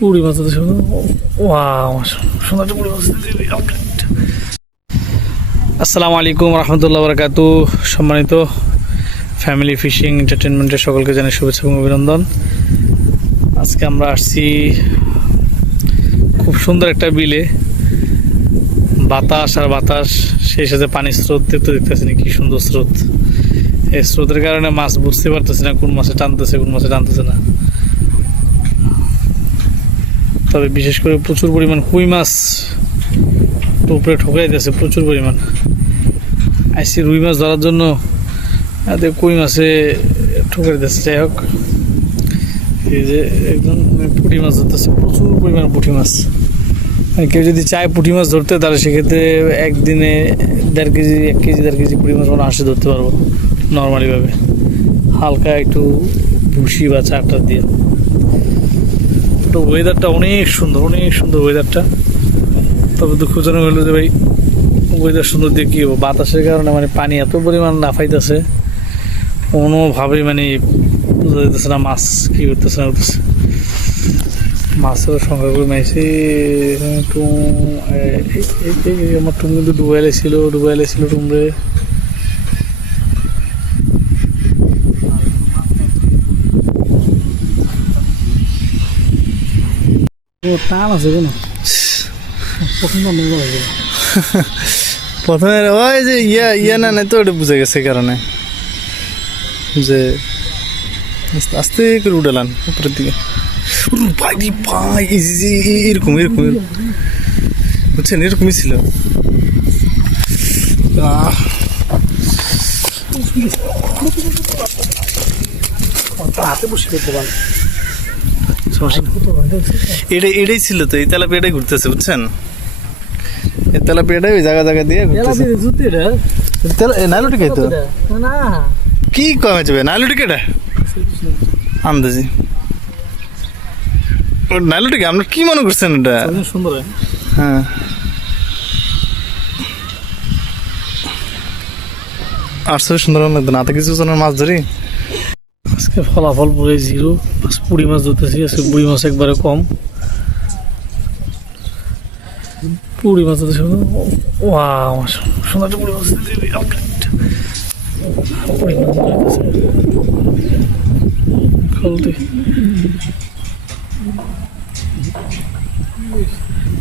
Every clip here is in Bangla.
পুরি মাছ তো ওয়াও সুন্দর পুরি মাছ আসসালামু আলাইকুম রহমতুল্লাহ বরকাতু। সম্মানিত ফ্যামিলি ফিশিং এন্টারটেনমেন্টের সকলকে জানাই শুভেচ্ছা এবং অভিনন্দন। আজকে আমরা আসছি খুব সুন্দর একটা বিলে। বাতাস আর বাতাস, সেই সাথে পানির স্রোত দেখতে দেখতেছি না কি সুন্দর স্রোত। এই স্রোতের কারণে মাছ বুঝতে পারতেছি না কোন মাছে টানতেছে, কোন মাছে টানতেছে না। তবে বিশেষ করে প্রচুর পরিমাণ কই মাছ তো উপরে ঠোকাই দিয়েছে, প্রচুর পরিমাণ। আইসি রুই মাছ ধরার জন্য এতে কই মাছে ঠোকাই দিয়েছে, যাই হোক। এই যে একদম পুঁটি মাছ ধরতেছে, প্রচুর পরিমাণ পুঁটি মাছ। কেউ যদি চায় পুঁটি মাছ ধরতে, তাহলে সেক্ষেত্রে একদিনে দেড় কেজি, এক কেজি, দেড় কেজি পুঁটি মাছ আমরা হাসে ধরতে পারব নর্মালিভাবে হালকা একটু ভুসি বা চারটা দিয়ে। তো ওয়েদারটা অনেক সুন্দর অনেক সুন্দর ওয়েদারটা তবে দুঃখজনক হলো যে ভাই ওয়েদার সুন্দর দিয়ে কী বাতাসের কারণে মানে পানি এত পরিমাণ লাফাইতেছে কোনোভাবেই মানে বোঝা যেতেছে না মাছ কী করতেছে না করতেছে মাছের সংখ্যা করে মাইছে টুম আমার টুম কিন্তু ডুবাইলে ছিল ডুবাইলে ছিল টুমরে টান আছে কোনো প্রথম ওই যে ইয়া ইয়া না নাই তো ওটা বুঝে গেছে কারণে। যে আস্তে- করে উঠালান উপরের দিকে। ভাই ভাই এরকম এরকম এরকম। বুঝছেন? এরকমই ছিল। হাতে বসে সমস্যা নেই। এটাই ছিল তো এই তেলাপিয়াটাই ঘুরতেছে বুঝছেন? এই তেলাপিয়াটাই ওই জায়গা জায়গা দিয়ে ঘুরতেছে। তো? কি কমে যাবে আন্দাজি। আপনার কি মনে করছেন এটা? সুন্দর হ্যাঁ। আটশো সুন্দর না তো কিছু জনের মাছ ধরি। আজকে ফলাফল পুরো জিরো পুরি মাছ ধরতেছি, আজকে বুড়ি মাছ একবারে কম। পুরি মাছ ধরতেছি ওয়া একটা মাছ। পুরি মাছ ধরতেছে।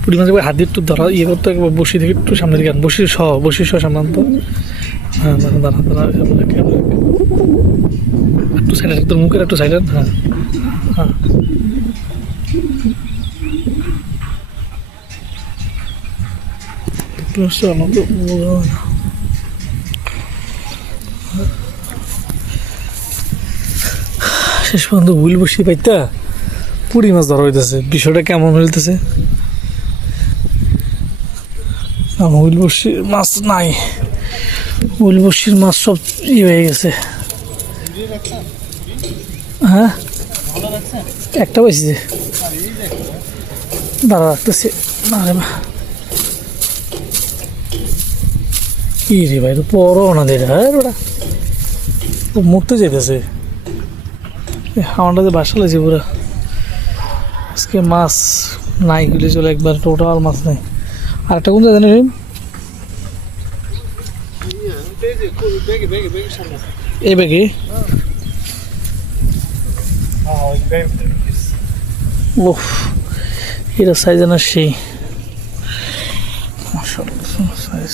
পুরি মাছ হাত দিয়ে একটু ধরা ইয়ে করতে বসি থেকে একটু সামনে দিকে সামনে আনতো হ্যাঁ দাঁড়া দাঁড়া একটু সাইডে তোর মুখের একটু সাইডে হ্যাঁ। হ্যাঁ। শেষ পর্যন্ত হুইল বসিয়ে পাইতা পুরি মাছ ধরা হইতেছে। বিষয়টা কেমন হইতেছে? হুইল বসির মাছ নাই। হুইল বসির মাছ সব ইয়ে হয়ে গেছে। হ্যাঁ? একটা পাইছি যে। দাঁড়া রাখতেছি। না রে কি রে ভাই, তো পরও না দে ওটা ও মুক্ত যেতেছে আমারটা যে বাসা লাগছে পুরো। আজকে মাছ নাই, গুলি চলে একবার। টোটাল মাছ নাই। আর একটা কোন জানি এই ব্যাগে। ওহ এটা সাইজ না সেই। সাইজ